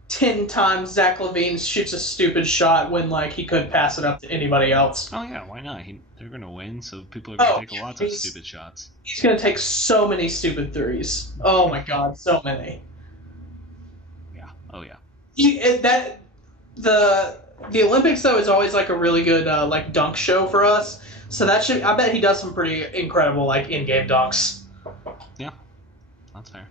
10 times Zach LaVine shoots a stupid shot when, like, he could pass it up to anybody else. Oh yeah, why not? They're gonna win, so people are gonna take lots of he's- stupid shots. He's gonna take so many stupid threes. Oh my god, so many. Yeah. Oh yeah. The Olympics though is always like a really good like dunk show for us. So I bet he does some pretty incredible like in-game dunks. Yeah. That's fair.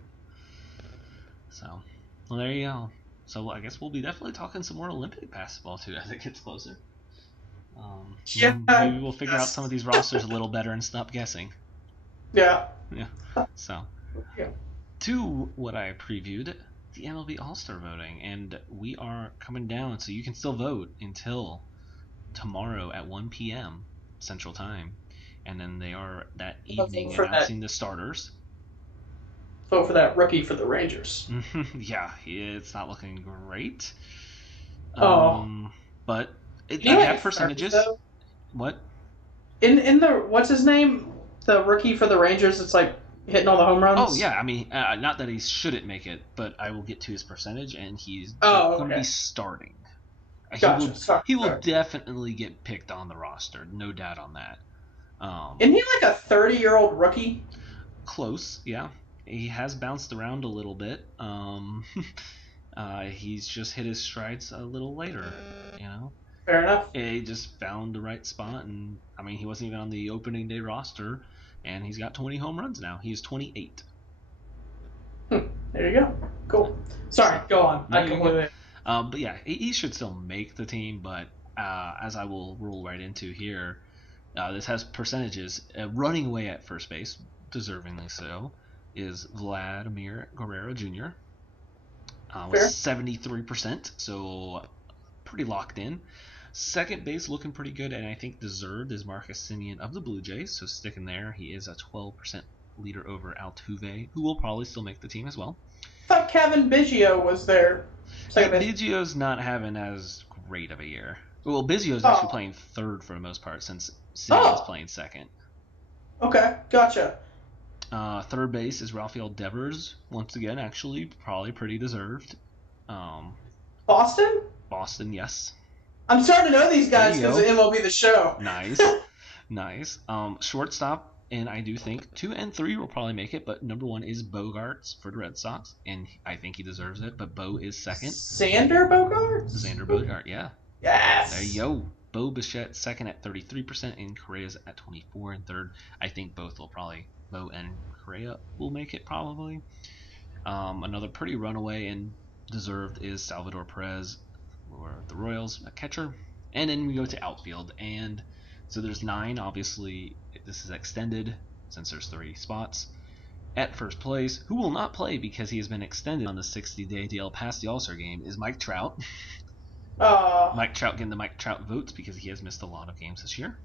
So, well, there you go. So I guess we'll be definitely talking some more Olympic basketball too as it gets closer. Yeah. Maybe we'll figure out some of these rosters a little better and stop guessing. Yeah. Yeah. So, Yeah. to what I previewed, the MLB All-Star voting, and we are coming down, so you can still vote until tomorrow at 1 p.m. Central Time, and then they are that evening for that. announcing the starters. Vote for that rookie for the Rangers. Yeah, it's not looking great. Oh. But I You know have what, percentages. though? What? In the what's his name? The rookie for the Rangers. It's like hitting all the home runs. Oh yeah, I mean, not that he shouldn't make it, but I will get to his percentage, and he's Oh, going to okay. be starting. Gotcha. He will Sorry. definitely get picked on the roster, no doubt on that. Isn't he like a 30-year-old rookie? Close, yeah. He has bounced around a little bit. He's just hit his strides a little later, you know. Fair enough. He just found the right spot, and I mean, he wasn't even on the opening day roster, and he's got 20 home runs now. He's 28. There you go. Cool. Sorry, go on. No, I you're completely. But yeah, he should still make the team. But as I will roll right into here, this has percentages. Running away at first base, deservingly so, is Vladimir Guerrero Jr. With Fair. 73%, so pretty locked in. Second base looking pretty good, and I think deserved is Marcus Semien of the Blue Jays. So sticking there, he is a 12% leader over Altuve, who will probably still make the team as well. I thought Kevin Biggio was there. Second base. Biggio's not having as great of a year. Well, Biggio's actually Oh. playing third for the most part since Semien's Oh. playing second. Okay, gotcha. Third base is Rafael Devers. Once again, actually, probably pretty deserved. Boston? Boston, yes. I'm starting to know these guys There you because of MLB The Show. Nice. Nice. Shortstop, and I do think 2 and 3 will probably make it, but number 1 is Bogarts for the Red Sox, and I think he deserves it, but Bo is second. Xander Bogaerts? Xander Bogart, yeah. Yes. There you go. Bo Bichette second at 33%, and Correa's at 24 and third. I think both will probably, Bo and Correa will make it probably. Another pretty runaway and deserved is Salvador Perez for the Royals, a catcher. And then we go to outfield, and so there's 9. Obviously, this is extended since there's 3 spots. At first place, who will not play because he has been extended on the 60-day deal past the All-Star game, is Mike Trout. Mike Trout getting the Mike Trout votes because he has missed a lot of games this year.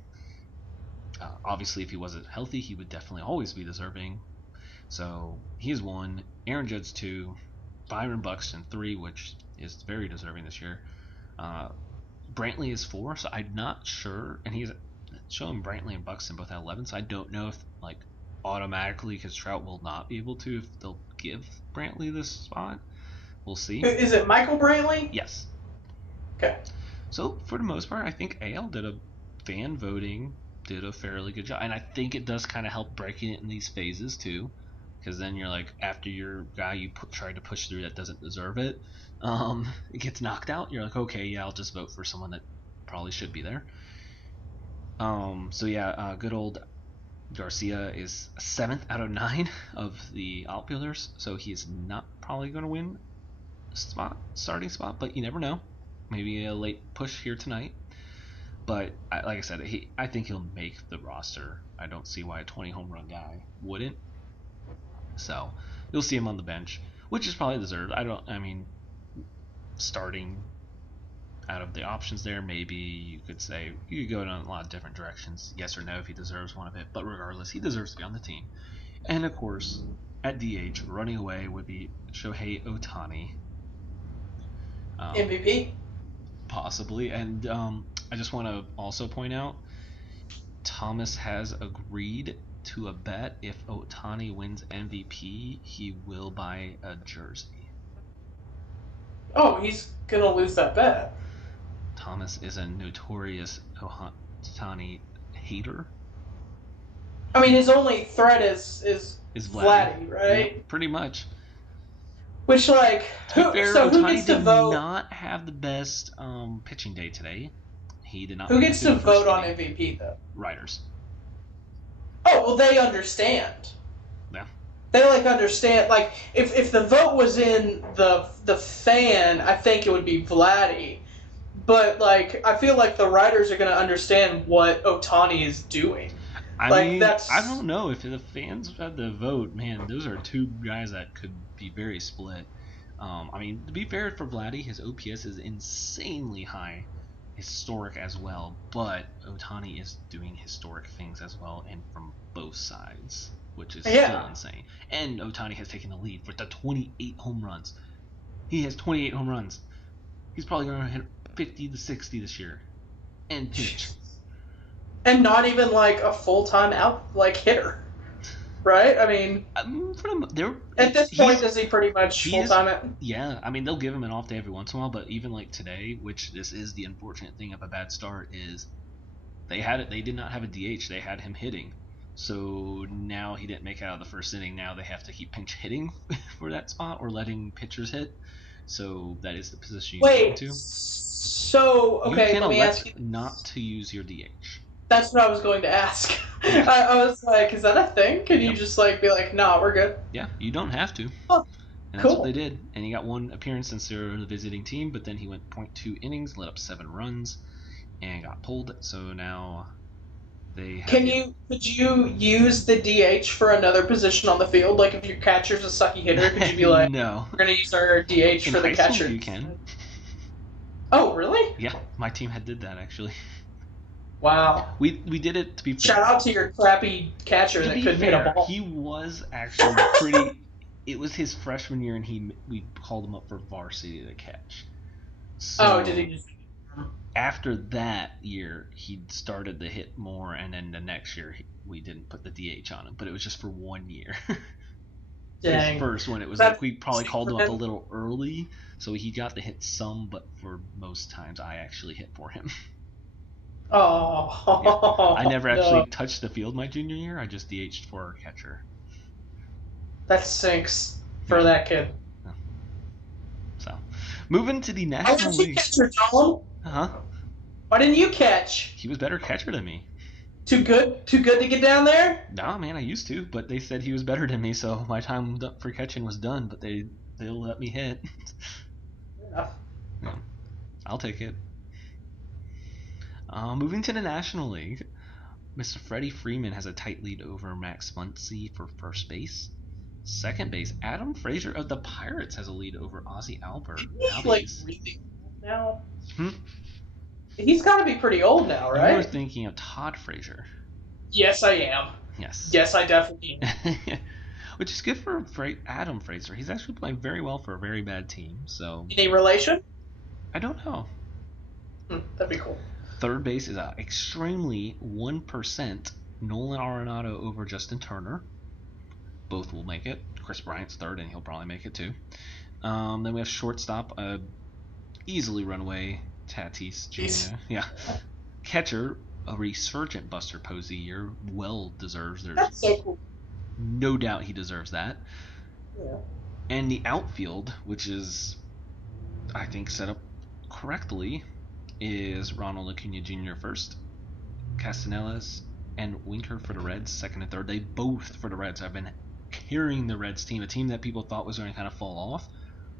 Obviously, if he wasn't healthy, he would definitely always be deserving. So he is 1, Aaron Judge 2, Byron Buxton 3, which is very deserving this year. Brantley is 4, so I'm not sure, and he's showing Brantley and Buxton both at 11, so I don't know if like automatically, because Trout will not be able to, if they'll give Brantley this spot. We'll see. Is it Michael Brantley? Yes. Okay. So for the most part, I think AL did a fairly good job, and I think it does kind of help breaking it in these phases too, because then you're like, after your guy you tried to push through that doesn't deserve it, it gets knocked out. You're like, okay, yeah, I'll just vote for someone that probably should be there. So yeah, good old Garcia is 7th out of 9 of the outfielders, so he is not probably going to win starting spot, but you never know. Maybe a late push here tonight. But like I said, I think he'll make the roster. I don't see why a 20 home run guy wouldn't. So you'll see him on the bench, which is probably deserved. Starting out of the options there, maybe you could say you could go in a lot of different directions. Yes or no if he deserves one of it, but regardless, he deserves to be on the team. And of course, at DH, running away would be Shohei Ohtani. MVP. Possibly, and I just want to also point out, Thomas has agreed to a bet. If Ohtani wins MVP, he will buy a jersey. Oh, he's gonna lose that bet. Thomas is a notorious Ohtani hater. I mean, his only threat is Vladdy, right? Yep, pretty much. Which, like, who Ohtani gets to did vote? not have the best pitching day today. He did not. Who make gets it through to the first vote on inning. MVP though? Writers. Oh, well, they understand. Yeah. They understand. Like, if the vote was in the fan, I think it would be Vladdy. But I feel like the writers are gonna understand what Ohtani is doing. I mean, I don't know if the fans had the vote. Man, those are two guys that could be very split. I mean, to be fair for Vladdy, his OPS is insanely high, historic as well. But Ohtani is doing historic things as well, and from both sides, which is still insane. And Ohtani has taken the lead with the 28 home runs. He has 28 home runs. He's probably going to hit 50 to 60 this year, and pitch. And not even a full-time hitter, right? I mean, at this point, is he pretty much full-time? Yeah, I mean, they'll give him an off day every once in a while, but even today, which this is the unfortunate thing of a bad start, is they did not have a DH, they had him hitting. So now he didn't make it out of the first inning. Now they have to keep pinch hitting for that spot or letting pitchers hit. So that is the position you get into. So okay, you can let me ask you. Not to use your DH. That's what I was going to ask. I was like, is that a thing? Can you just be like, nah, we're good? Yeah, you don't have to. Oh, and that's what they did. And he got one appearance since they were the visiting team, but then he went 0.2 innings, let up 7 runs, and got pulled. So now they have could you use the DH for another position on the field? Like if your catcher's a sucky hitter, could you be like, no, we're gonna use our DH for the catcher? You can. Oh, really? Yeah, my team did that actually. Wow. We did it to be fair. Shout out to your crappy catcher that couldn't hit a ball. He was actually pretty. It was his freshman year, and we called him up for varsity to catch. So did he just? After that year, he started to hit more, and then the next year we didn't put the DH on him, but it was just for 1 year. Dang. His first one, it was we probably called him up a little early, so he got to hit some, but for most times I actually hit for him. Oh. Yeah. I never actually touched the field my junior year. I just DH'd for our catcher. That sinks for that kid. So, moving to the Why National didn't you League. catch her, Tom? Huh? Why didn't you catch? He was better catcher than me. Too good to get down there? Nah, man, I used to, but they said he was better than me, so my time for catching was done. But they'll let me hit. Fair enough. Yeah, I'll take it. Moving to the National League, Mr. Freddie Freeman has a tight lead over Max Muncy for first base. Second base, Adam Frazier of the Pirates has a lead over Ozzie Albert. Really old now? Hmm? He's got to be pretty old now, right? You were thinking of Todd Frazier. Yes, I am. Yes. Yes, I definitely am. Which is good for Adam Frazier. He's actually playing very well for a very bad team. So Any relation? I don't know. That'd be cool. Third base is extremely 1% Nolan Arenado over Justin Turner. Both will make it. Chris Bryant's third, and he'll probably make it too. Then we have shortstop, easily runaway Tatis Jr. Yeah. Catcher, a resurgent Buster Posey year, well deserves. That's so cool. No doubt he deserves that. Yeah. And the outfield, which is, I think, set up correctly, is Ronald Acuna Jr. first, Castellanos and Winker for the Reds second and third. They both, for the Reds, have been carrying the Reds team, a team that people thought was going to kind of fall off.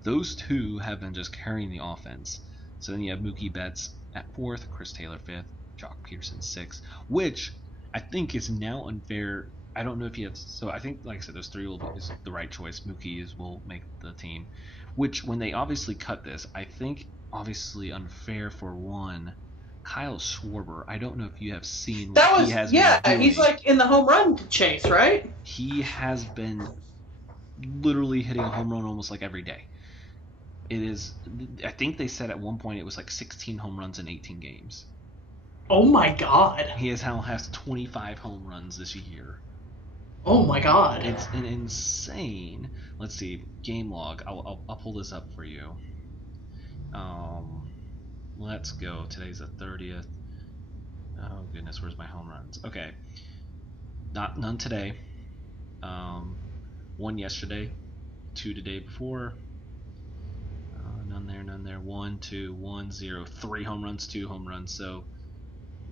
Those two have been just carrying the offense. So then you have Mookie Betts at fourth, Chris Taylor fifth, Jock Peterson sixth, which I think is now unfair. I don't know if you have. So I think, like I said, those three is the right choice. Mookie will make the team. Which, when they obviously cut this, I think obviously unfair for one. Kyle Schwarber, I don't know if you have seen what That he was has been doing. he's like in the home run chase, right? He has been literally hitting a home run almost like every day. It is, I think they said at one point it was like 16 home runs in 18 games. Oh my god. He has 25 home runs this year. Oh my god. It's an insane. Let's see, game log. I'll pull this up for you. Let's go. Today's the 30th. Oh goodness, where's my home runs? Okay, none today. One yesterday, 2 the day before. None there. 1, 2, 1, 0, 3 home runs, 2 home runs. So,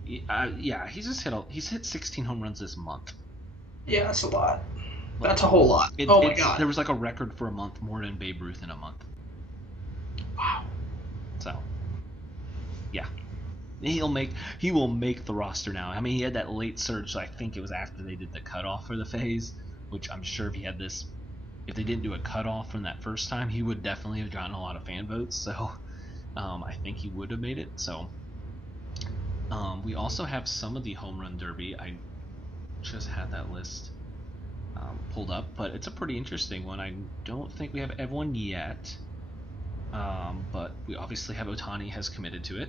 yeah, he's hit 16 home runs this month. Yeah, that's a lot. That's a whole lot. Oh my god. There was like a record for a month more than Babe Ruth in a month. Wow. So, yeah, he will make the roster now. I mean, he had that late surge. So I think it was after they did the cutoff for the phase, which I'm sure if they didn't do a cutoff from that first time, he would definitely have gotten a lot of fan votes. So, I think he would have made it. So, we also have some of the home run derby. I just had that list pulled up, but it's a pretty interesting one. I don't think we have everyone yet. But we obviously have Ohtani has committed to it.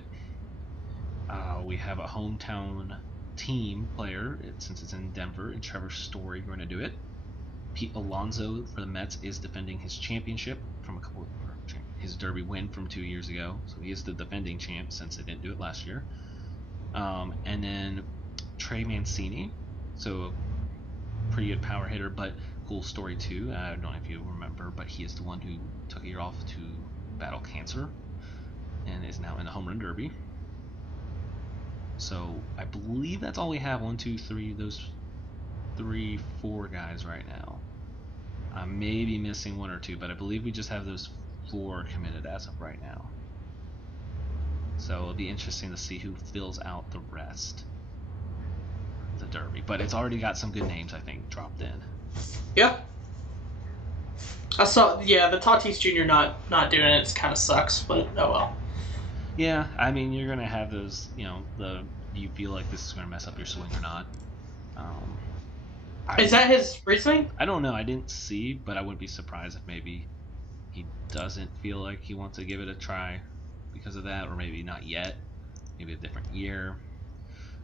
We have a hometown team player, since it's in Denver, and Trevor Story going to do it. Pete Alonso for the Mets is defending his championship from his Derby win from 2 years ago, so he is the defending champ since they didn't do it last year. And then Trey Mancini, so pretty good power hitter, but cool story too. I don't know if you remember, but he is the one who took a year off to battle cancer and is now in the home run derby. So I believe that's all we have. 1, 2, 3, those 3, 4 guys right now. I may be missing 1 or 2, but I believe we just have those 4 committed as of right now. So it'll be interesting to see who fills out the rest of the derby. But it's already got some good names, I think, dropped in. Yeah. I saw, the Tatis Jr. not doing it kind of sucks, but oh well. Yeah, I mean, you're going to have those, you feel like this is going to mess up your swing or not. Is that his reasoning? I don't know. I didn't see, but I wouldn't be surprised if maybe he doesn't feel like he wants to give it a try because of that, or maybe not yet. Maybe a different year.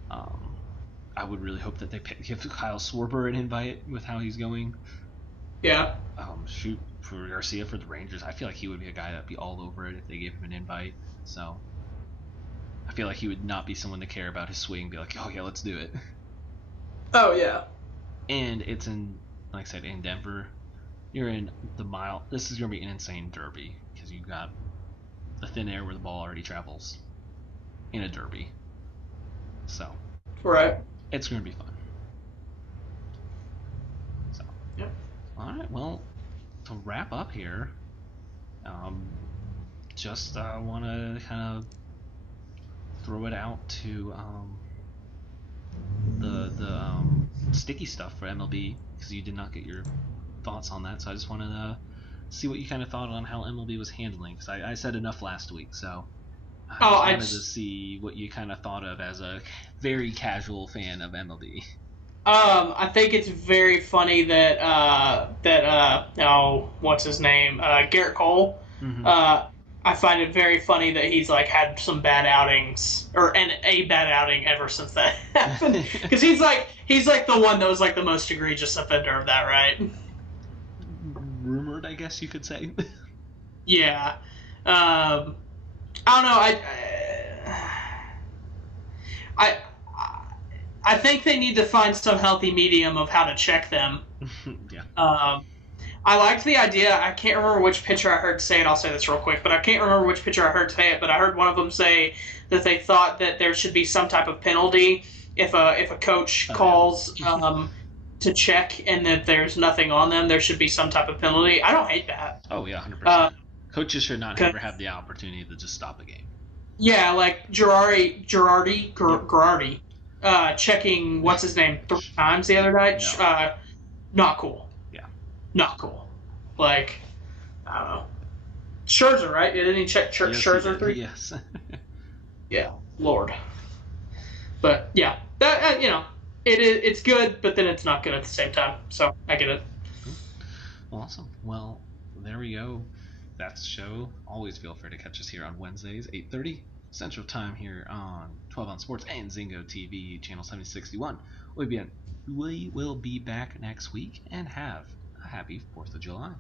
I would really hope that they give Kyle Schwarber an invite with how he's going. Yeah. Shoot, for Garcia for the Rangers, I feel like he would be a guy that'd be all over it if they gave him an invite. So I feel like he would not be someone to care about his swing, be like, oh yeah, let's do it. Oh yeah. And it's in, like I said, in Denver. You're in the mile. This is gonna be an insane derby because you got the thin air where the ball already travels in a derby. So Right. it's gonna be fun. So Yep. all right. Well, to wrap up here, just want to kind of throw it out to the sticky stuff for MLB, because you did not get your thoughts on that. So I just wanted to see what you kind of thought on how MLB was handling, because I said enough last week. So I wanted to see what you kind of thought of as a very casual fan of MLB. I think it's very funny that what's his name, Garrett Cole. Mm-hmm. I find it very funny that he's like had some bad outings, or a bad outing ever since that happened. Because he's like the one that was like the most egregious offender of that, right? Rumored, I guess you could say. Yeah. I don't know. I think they need to find some healthy medium of how to check them. Yeah. I liked the idea. I can't remember which pitcher I heard say it. I'll say this real quick, but I can't remember which pitcher I heard say it. But I heard one of them say that they thought that there should be some type of penalty if a coach calls to check and that there's nothing on them. There should be some type of penalty. I don't hate that. Oh yeah, 100%. Coaches should not ever have the opportunity to just stop a game. Yeah, like Girardi, checking what's his name 3 times the other night. No. Not cool. Yeah. Not cool. Like, I don't know. Scherzer, right? Didn't he check Yes, he Scherzer did. 3? Yes. Yeah, Lord. But yeah, that it's good, but then it's not good at the same time. So I get it. Awesome. Well, there we go. That's the show. Always feel free to catch us here on Wednesdays, 8:30 Central Time here on 12 on Sports and Zingo TV, channel 761. We will be back next week and have a happy 4th of July.